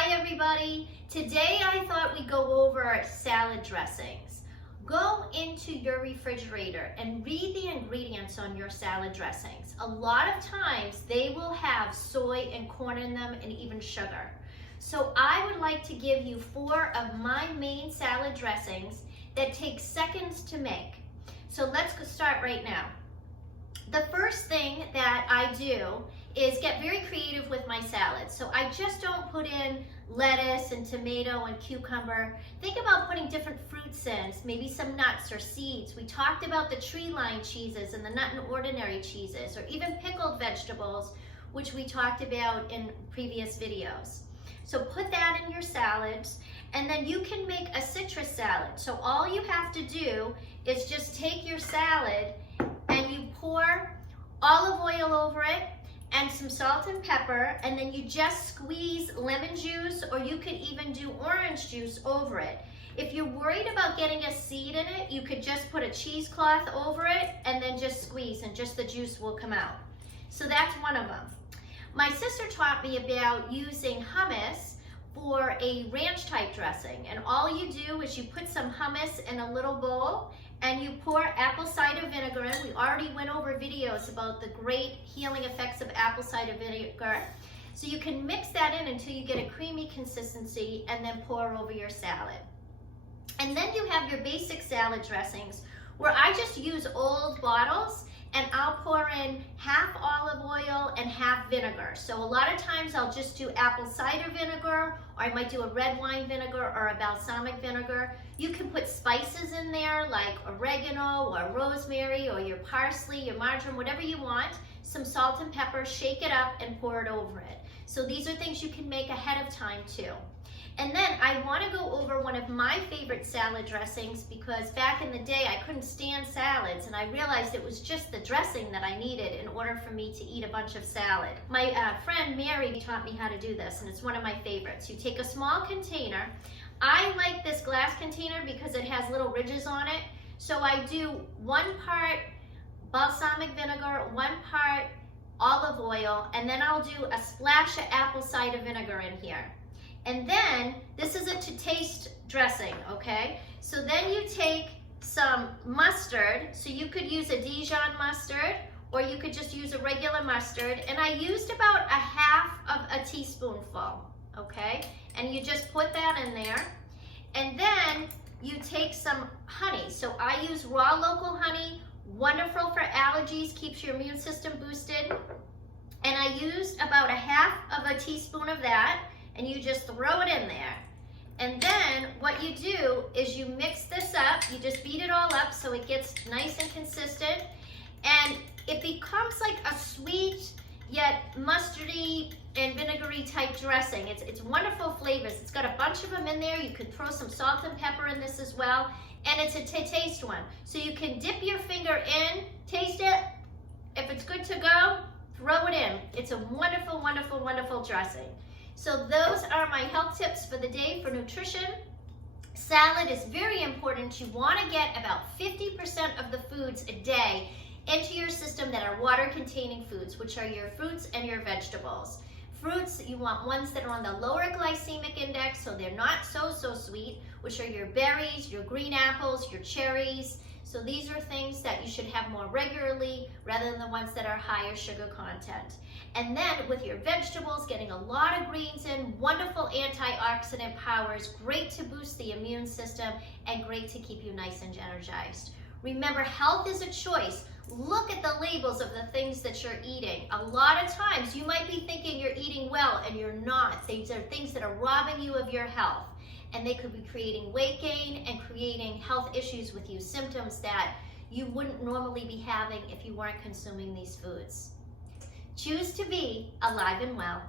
Hi everybody. Today I thought we'd go over salad dressings. Go into your refrigerator and read the ingredients on your salad dressings. A lot of times they will have soy and corn in them and even sugar. So I would like to give you 4 of my main salad dressings that take seconds to make. So let's start right now. The first thing that I do is get very creative with my salad. So I just don't put in lettuce and tomato and cucumber. Think about putting different fruits in, maybe some nuts or seeds. We talked about the tree-lined cheeses and the nut and ordinary cheeses, or even pickled vegetables, which we talked about in previous videos. So put that in your salads, and then you can make a citrus salad. So all you have to do is just take your salad and you pour olive oil over it and some salt and pepper, and then you just squeeze lemon juice, or you could even do orange juice over it. If you're worried about getting a seed in it, you could just put a cheesecloth over it and then just squeeze and just the juice will come out. So that's one of them. My sister taught me about using hummus for a ranch type dressing, and all you do is you put some hummus in a little bowl and you pour apple cider vinegar in. We already went over videos about the great healing effects of apple cider vinegar. So you can mix that in until you get a creamy consistency and then pour over your salad. And then you have your basic salad dressings where I just use old bottles and I'll pour in half olive oil and half vinegar. So a lot of times I'll just do apple cider vinegar, or I might do a red wine vinegar or a balsamic vinegar. You can put spices in there like oregano or rosemary or your parsley, your marjoram, whatever you want. Some salt and pepper, shake it up and pour it over it. So these are things you can make ahead of time too. And then I want to go over one of my favorite salad dressings, because back in the day I couldn't stand salads and I realized it was just the dressing that I needed in order for me to eat a bunch of salad. My friend Mary taught me how to do this, and it's one of my favorites. You take a small container. I like this glass container because it has little ridges on it. So I do 1 part balsamic vinegar, 1 part olive oil, and then I'll do a splash of apple cider vinegar in here. And then, this is a to-taste dressing, okay? So then you take some mustard. So you could use a Dijon mustard, or you could just use a regular mustard. And I used about a half of a teaspoonful, okay? And you just put that in there. And then you take some honey. So I use raw local honey, wonderful for allergies, keeps your immune system boosted. And I used about a half of a teaspoon of that. And you just throw it in there. And then what you do is you mix this up, you just beat it all up so it gets nice and consistent, and it becomes like a sweet yet mustardy and vinegary type dressing. It's wonderful flavors. It's got a bunch of them in there. You can throw some salt and pepper in this as well, and it's a taste one. So you can dip your finger in, taste it. If it's good to go, throw it in. It's a wonderful, wonderful, wonderful dressing. So those are my health tips for the day for nutrition. Salad is very important. You want to get about 50% of the foods a day into your system that are water-containing foods, which are your fruits and your vegetables. Fruits, you want ones that are on the lower glycemic index, so they're not so sweet, which are your berries, your green apples, your cherries. So these are things that you should have more regularly rather than the ones that are higher sugar content. And then with your vegetables, getting a lot of greens in, wonderful antioxidant powers, great to boost the immune system and great to keep you nice and energized. Remember, health is a choice. Look at the labels of the things that you're eating. A lot of times you might be thinking you're eating well and you're not. These are things that are robbing you of your health. And they could be creating weight gain and creating health issues with you, symptoms that you wouldn't normally be having if you weren't consuming these foods. Choose to be alive and well.